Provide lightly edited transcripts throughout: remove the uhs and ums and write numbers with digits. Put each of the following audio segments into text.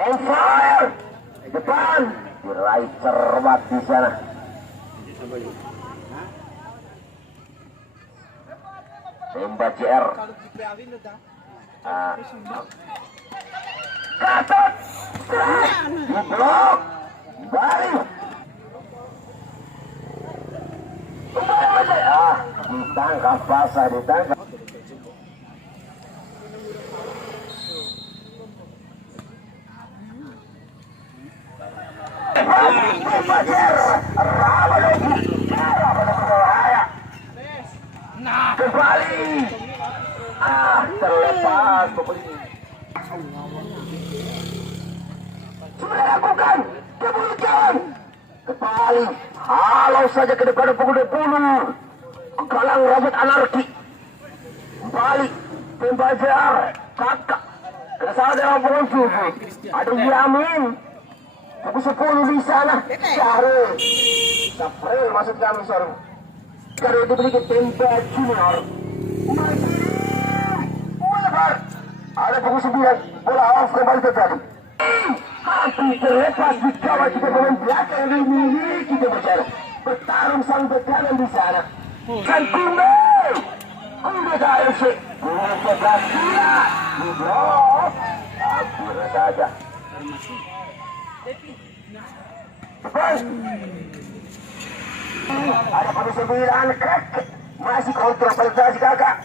On fire! Depan! Diraih cermat di sana. Tembak JR. Katot! Diblok! Balik! Ditangkap basah, ditangkap. Kembali. Terlepas sudah lakukan keburukan. Kembali. Halau saja ke depan pukul 20. Galang robot anarki. Kembali. Pembajar. Kakak. Kena salah dalam pukul 7. Ada Yamin. Pukul 10 di sana. Syahrul. Sapril maksud kami Syahrul. Kalau diberikan tembak junior. Melebar. Ada pukul 9. Bola off kembali terjadi. Hampir terlepas di kawal kita pemain belakang yang dimiliki kebesaran. Bertarung sang bekanan di sana. Kan Kunde. Kunde KFC. Kunde Sebastian. Diblok. Hampir saja. Depan. Ada pukul 9 crack. Masih kontrol penetrasi kakak.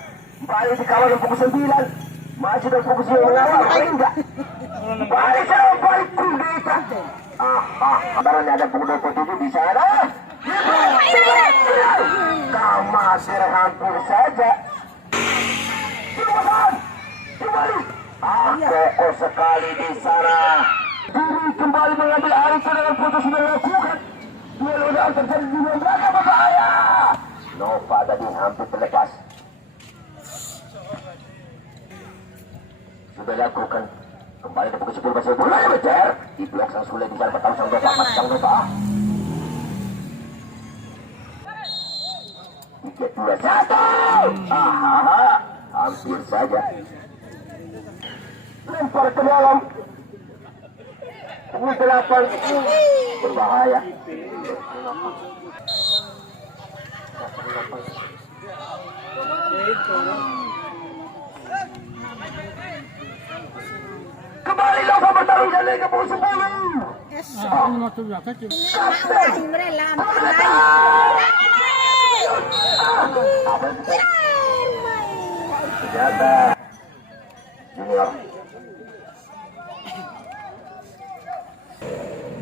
Balik di kawal pukul 9. Masih dalam pukul 9 mengawal. Enggak. Balik sama balik kudeta. Barangnya ada pukul 27 di sana. Kamasir hampir saja. Kembali. Kokoh sekali di sana. Diri kembali mengambil alih dengan putus sudah lakukan. Dua ledakan terjadi di belakang berbahaya. Nova tadi hampir terlepas. Sudah lakukan. Kembali ke pukul 10 masih bola yang becer. Di blok sang sulit di sana pertama sang Nova. Sang Nova. 3-2-1. Hampir saja. Lempar ke dalam. Pukul 8. Berbahaya. Kembali Nova bertarung dan ke pukul 10. Senjata junior.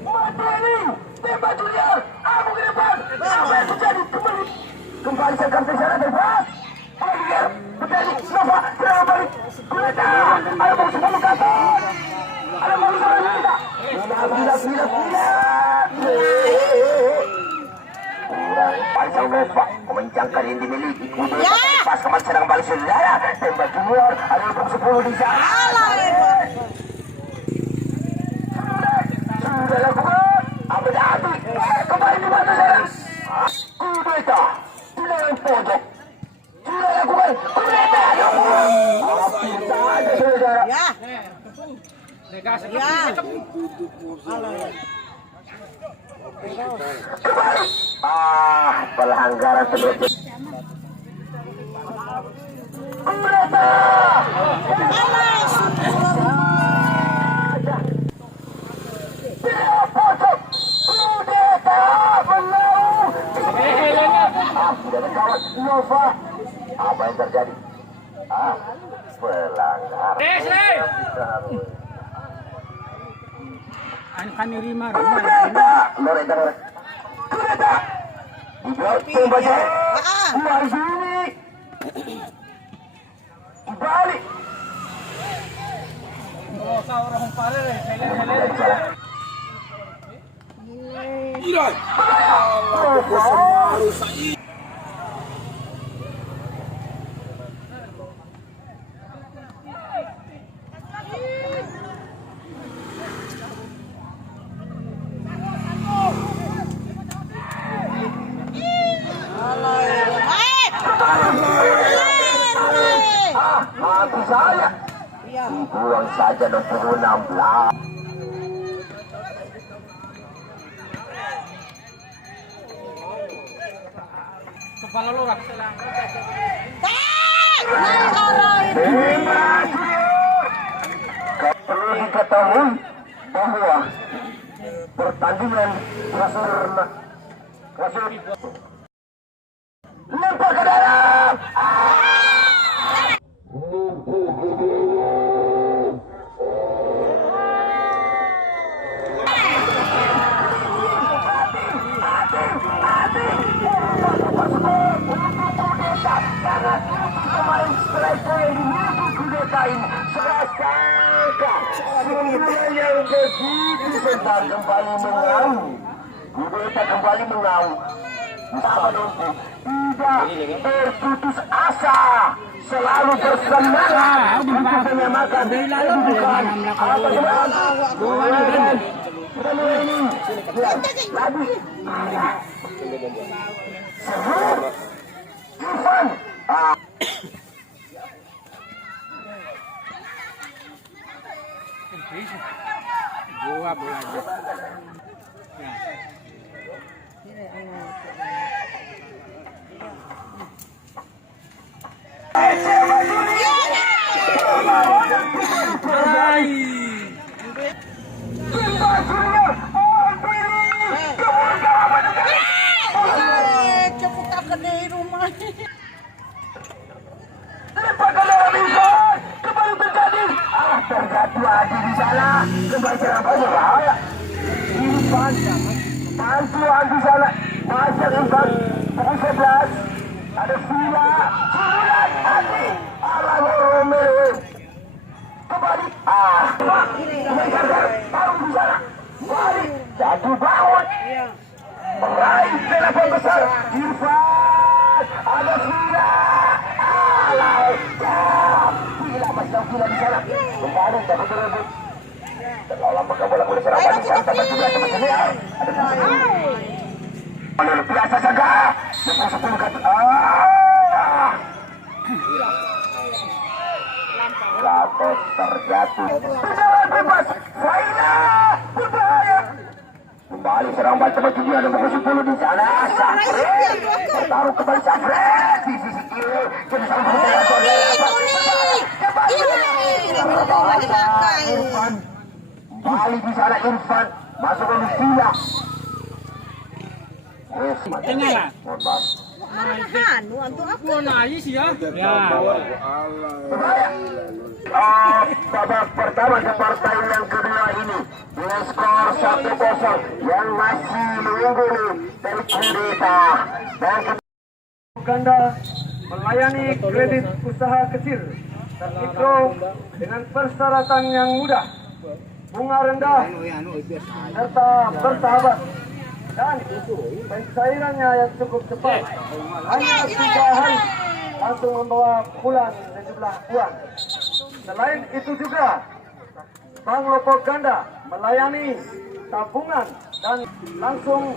Mateni, tembak junior. Aku ke depan. Apa yang terjadi? Kembali sang kapten sana terbang. Akhir terjadi. Nova serang balik. Kereta. Ada pukul 10 ke atas. Ada pukul 10 kita. Gila. Pasang Nova memencangkan yang dimiliki. Pas kembali serang balik saudara. Tembak junior. Ada pukul 10 di sana. Sudah lakukan. Api. Kembali di mana sana? Kudeta. Di pojok. Sudah lakukan. Kudeta. Api saja saudara. Ya. Kembali. Pelanggaran terjadi. Kudeta. Pojok. Kudeta. Belau. Dari kawan Nova. Apa yang terjadi? Pelanggaran. Kami Rima. Loretta. Tembak JR. Marzini. Balik. hati saya. Dibuang saja nomor 16. Kepala lu lah. Perlu diketahui bahwa pertandingan Rasul lempar ke dalam. Yang begitu besar kembali mengaum. Kudeta kembali mengaum. Tidak berputus asa, selalu bersemangat untuk menyamakan kedudukan. Lagi Irfan. Bola aja. Terjatuh lagi di sana. Kembali serangannya bahaya. Irfan, bantuan di sana. Masuk Irfan, pukul 11. Ada Villa, Surat, Adi, Alam Romeo. Kembali. Baru di sana. Balik, jatuh bangun. Meraih telepon besar. Irfan, ada Villa. Alam, Villa masih Villa di sana. Kembali dapat berebut. Terlalu lama bola boleh serang balik sana tempat juga tempat ini. Luar biasa saja. 10 kaki. Lapor terjatuh. Tendangan bebas. Faina berbahaya. Kembali serang balik tempat juga ada pukul 10 di sana. Safred bertaruh kembali Safred di sisi kiri. Jadi sama Irfan. Balik di sana Irfan. Masuk ke Villa. Tengah. Babak pertama ke partai yang kedua ini dengan skor 1-0 yang masih mengungguli dari kudeta dan Uganda melayani kredit usaha kecil dan mikro dengan persyaratan yang mudah, bunga rendah, serta bersahabat dan pencairannya yang cukup cepat. Hanya 3 hari langsung membawa pulang sejumlah uang. Selain itu juga Bank Lopo Ganda melayani tabungan dan langsung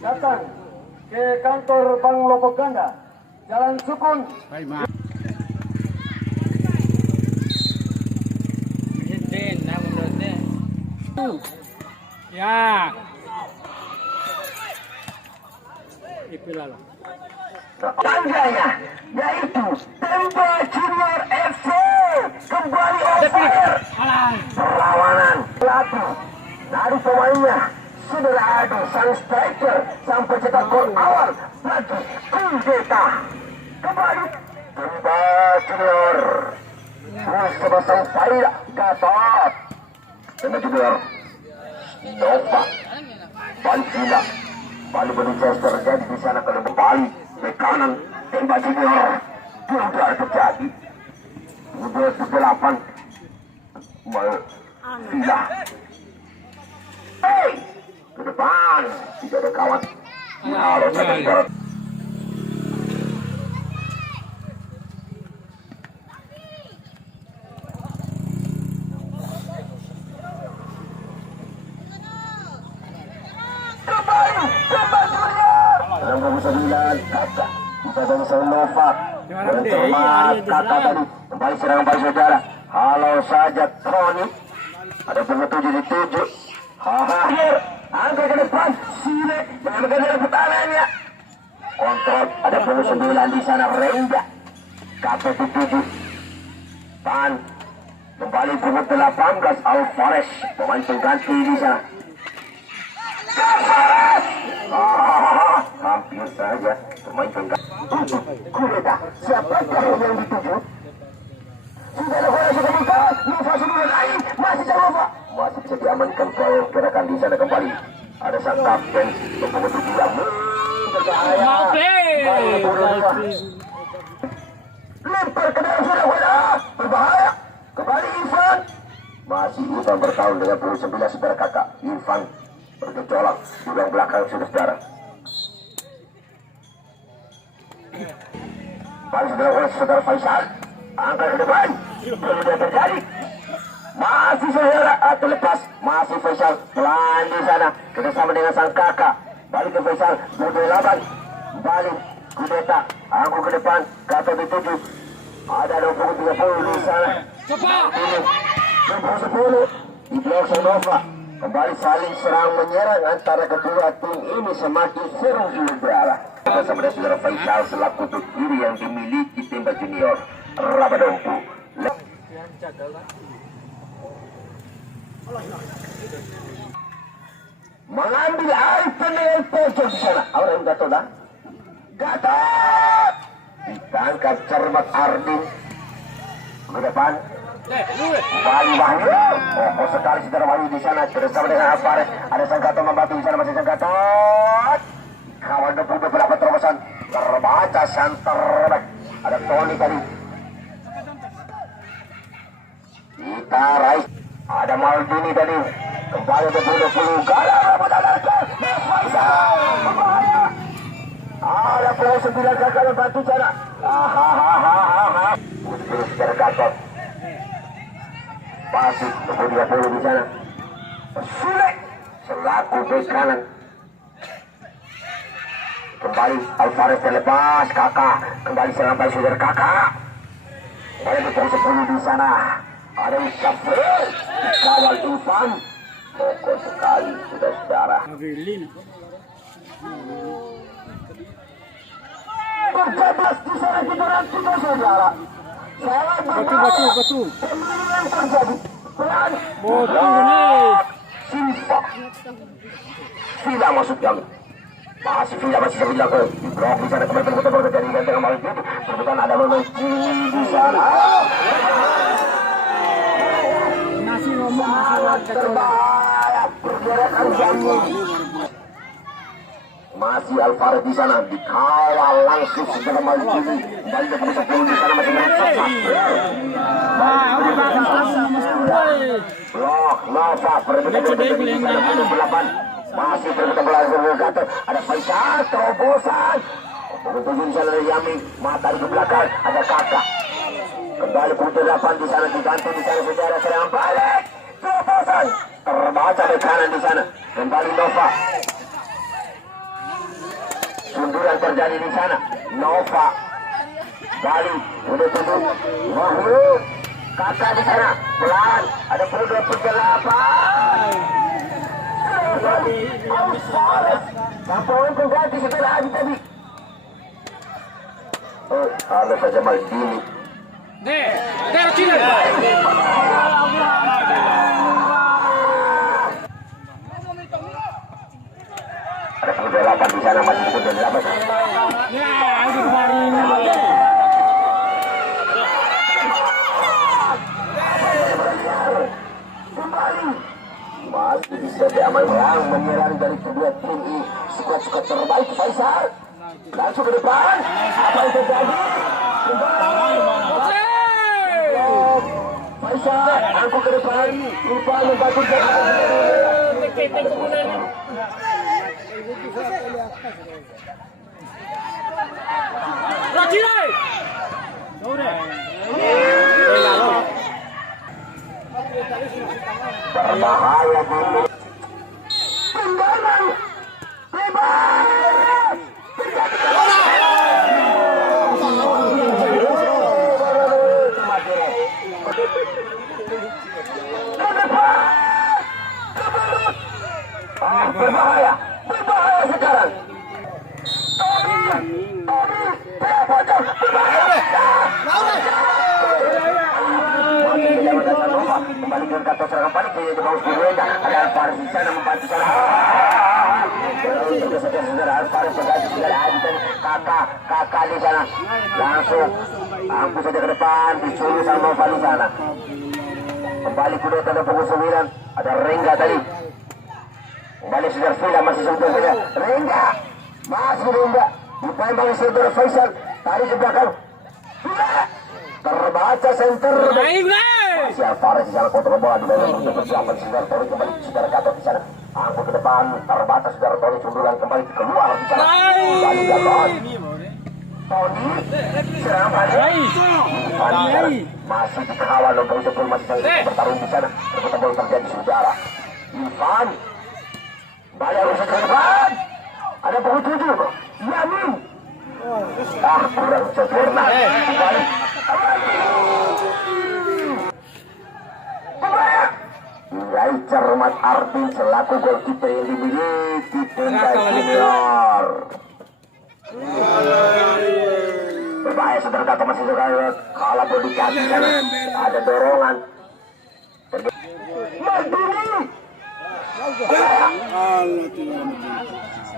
datang ke kantor Bank Lopo Ganda, Jalan Sukun. Ya. Itulah. Tangganya yaitu Temba Junior FC kembali over. Perlawanan pelatih dari pemainnya sudah ada sang striker sampai cetak gol awal lagi kudeta. Kembali Temba Junior terus sebasang Faida Gatot. Temba Junior Nova Bantina balik Manchester terjadi di sana kalau kembali ke kanan Temba Junior tidak terjadi. Udah 8 Villa. Hey, ke depan tidak ada kawan. Harus ada barat. Kakak kita sama Nova dengan cermat kakak tadi Kembali serangan balik saudara. Halo saja Tony. Ada punggung 7 dituju. Hahaha. Angkat ke depan. Sile. Jangan mengejar pertahanannya. Kontrol. Ada punggung 9 di sana. Renga. KP 7. Pan. Kembali punggung 18. Alvarez. Pemain pengganti di sana. Alvarez. Hampir saja. Pemain pengganti. Kureta. Siapakah yang dituju? Sudah ada bola sudah buka. Nova sudah naik. Masih jauh Nova. Masih bisa diamankan kalau gerakan di sana kembali. Ada sang kapten punggung 7 berbahaya. Lempar ke dalam sudah bola. Berbahaya. Kembali Ivan. Masih Ivan bertahun dengan punggung 9 saudara kakak. Ivan bergejolak di belakang sudah saudara. Baru saudara Faisal. Angkat ke depan. Belum terjadi. Masih saudara terlepas. Masih Faisal pelan di sana. Kerjasama dengan sang kakak. Balik ke Faisal. Berdelapan. Balik. Kudeta. Angkat ke depan. Kata dituju. Ada 20-30 di sana. Cepat. 10. Di blok Nova. Kembali saling serang menyerang antara kedua tim ini semakin seru saudara. Bersama dengan saudara Faisal selaku untuk kiri yang dimiliki tim junior Rabadompu. Mengambil air dengan pojok di sana. Orang Gatot dah. Gatot ditangkap cermat Ardin ke depan. Wahyu Wahyu. Oh sekali saudara Wahyu di sana bersama dengan Alvarez. Ada sang Gatot membantu di sana masih sang Gatot. Kawal beberapa terobosan terbaca center back. Ada Tony tadi. Kita raih. Ada Maldini tadi. Kembali ke 20 galah. Ada punggung 9 kakak yang bantu sana. Terus tergatot. Pasif kemudian 20 di sana. Sulit. Selaku bek kanan. Kembali Alvarez terlepas kakak. Kembali serangan saudara kakak. Kembali ke 10 di sana. Ada Syafir. Kawal Ivan. Pokok sekali sudah saudara. Berjabas di sana kejuaraan kita saudara. Sangat Batu. yang terjadi. Pelan. Silva. Villa masuk yang. Masih Villa masih bisa ke blok di sana kembali betul-betul terjadi dengan Maldini. Kebetulan ada Maldini di sana. Sangat terbahaya pergerakan jamu. Masih Alvarez di sana dikawal langsung secara Maldini. Dan dia bisa turun di sana masih mencetak. Blok Nova perbedaan di sana 8. Masih terbelah Gatot. Ada Faisal terobosan. Untuk di sana dari Yami. Mata di belakang ada kakak. Kembali putih 8 di sana diganti di sana saudara serang balik. Terobosan terbaca di kanan di sana. Kembali Nova. Sunduran terjadi di sana. Nova. Balik. Udah tunduk. Wahyu. Kakak di sana. Pelan. Ada punggung 28. Lapangan pengganti setelah Adi tadi. Oh, ada saja Maldini. Cina. Ada punggung 8 di sana masih punggung 8. Kembali. Masih bisa diamankan menyerang dari kedua tim ini. Suka-suka terbaik Faisal. Langsung ke depan. Apa yang terjadi? Faisal, angkut ke depan. Lupa membantu berbahaya dulu. Tendangan bebas. Berbahaya sekarang. Kembali ke kata serangan balik dia di bawah Renda. Ada Alvarez di sana membantu sana. Saudara Alvarez mengganti saudara Anton. Kakak di sana langsung angkut saja ke depan, dicuri sama Nova di sana. Kembali kuda tanda pukul 9. Ada Rengga tadi. Kembali saudara Villa masih sebentar saja. Rengga masih Rengga dipandang saudara Faisal. Tarik ke belakang. Terbaca center. Masih Alvarez di sana kontrol bola di dalam untuk persiapan saudara Tony kembali saudara Gatot di sana. Angkut ke depan, terbaca saudara Tony sundulan kembali keluar di sana. Kembali Gatot. Tony serang balik. Masih dikawal untuk sebelum masih sangat bertarung di sana. Terbuka bola terjadi saudara. Ivan balik harus ke depan. Ada pukul 7. Yamin. Kurang sempurna. Balik. Nilai cermat Arvin selaku golkiper yang dimiliki Tendai Junior. Berbahaya saudara Gatot masih sekali kalah bodi kaki sana. Ada dorongan. Mardini.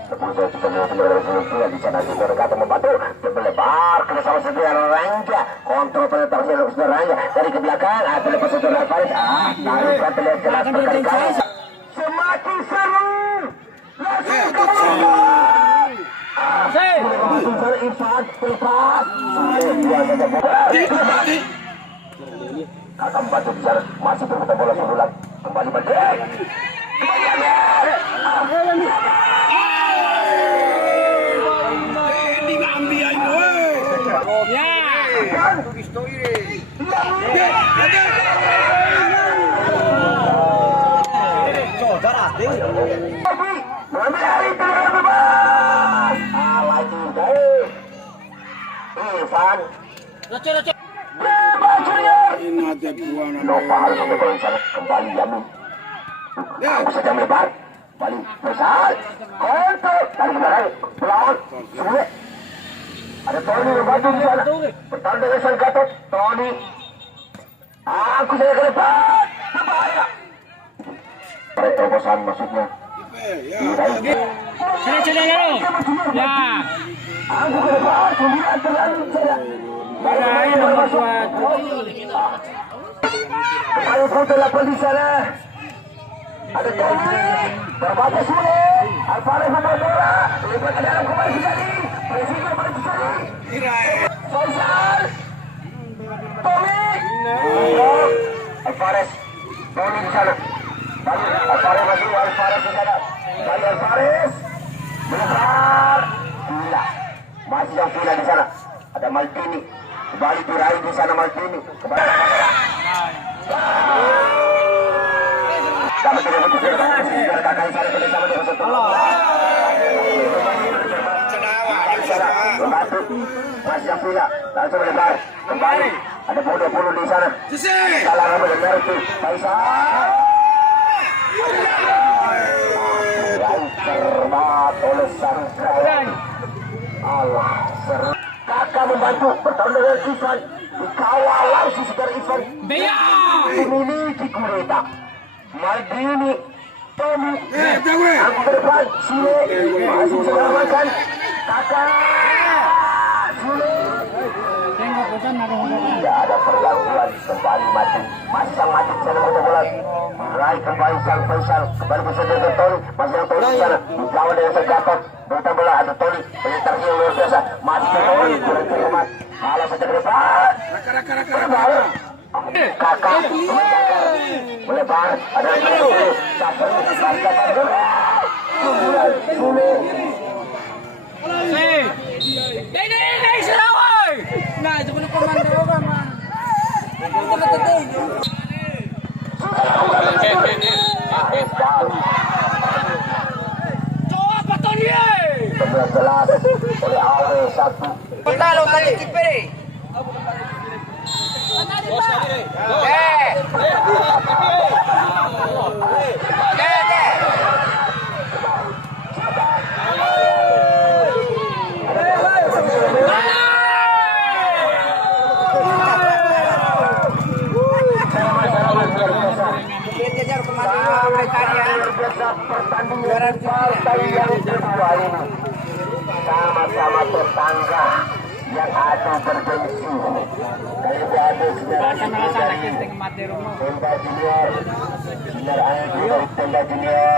Tepung saya juga menyebutkan di sana saudara Gatot membantu melebar ke sama saudara Rangga. Kontrol penetrasi untuk saudara Rangga dari ke belakang. Ada lepas saudara Alvarez. Taruhkan terlihat jelas berkali-kali. Semakin seru. Langsung ke belakang. Irfan lepas. Kakak membantu di sana. Masih berputar bola sundulan. Kembali balik. Irfan Nova harus mencoba di sana. Kembali Yamin. Aku saja melebar. Kembali Faisal. Kontrol dari belakang. Melawan Sule. Ada Tony membantu di sana. Bertahan dengan sang Gatot. Tony. Aku saja ke depan. Berbahaya. Terobosan maksudnya. Sudah ya. Aku ke depan. Kemudian terlalu saja. Bahaya nomor 2. Kembali putih lapor di sana. Ada Tony. Berbatas Sule. Alvarez membawa bola. Lepas ke dalam kembali sekali. Presiden kembali sekali. Faisal. Tony. Alvarez. Tony di sana. Alvarez masih. Alvarez di sana. Kembali Alvarez. Melebar. Gila. Masih yang Villa di sana. Ada Maldini. Kembali diraih di sana Maldini. Kembali. Sama tidak betul kakak di sana tidak sama dengan satu. Membantu. Masih yang Villa. Langsung melebar. Kembali. Ada bodoh di sana. Salah nama dan merek Faisal. Cermat oleh sang kawan. Allah seru. Kakak membantu bertahun dengan Ivan. Dikawal langsung saudara Ivan. Memiliki kureta. Maldini. Tony. Aku ke depan. Sule. Masih selamatkan. Kakak. Sule. Tidak ada perlakuan. Kembali mati. Masih sang mati di sana motor bola. Meraih kembali sang Faisal. Kembali bersama dengan Tony. Masih yang Tony di sana. Dikawal dengan sang Gatot. Bertambah bola ada Tony. Penetrasi yang luar biasa. Mati ke Tony. Kurang cermat. Kalah saja ke depan. Berbahaya. Kakak. Melebar. Ada Sule. Capai. Sule. Nah, itu benar komando kan, Mas. Coba Tony. Jelas oleh Awe 1. Talo kali kiper. partai yang kedua ini sama-sama tetangga yang adu bergengsi. Kali adu Bahasa malah sana kita mati rumah. Tembak Junior, Sinar Anggi dari Tembak Junior.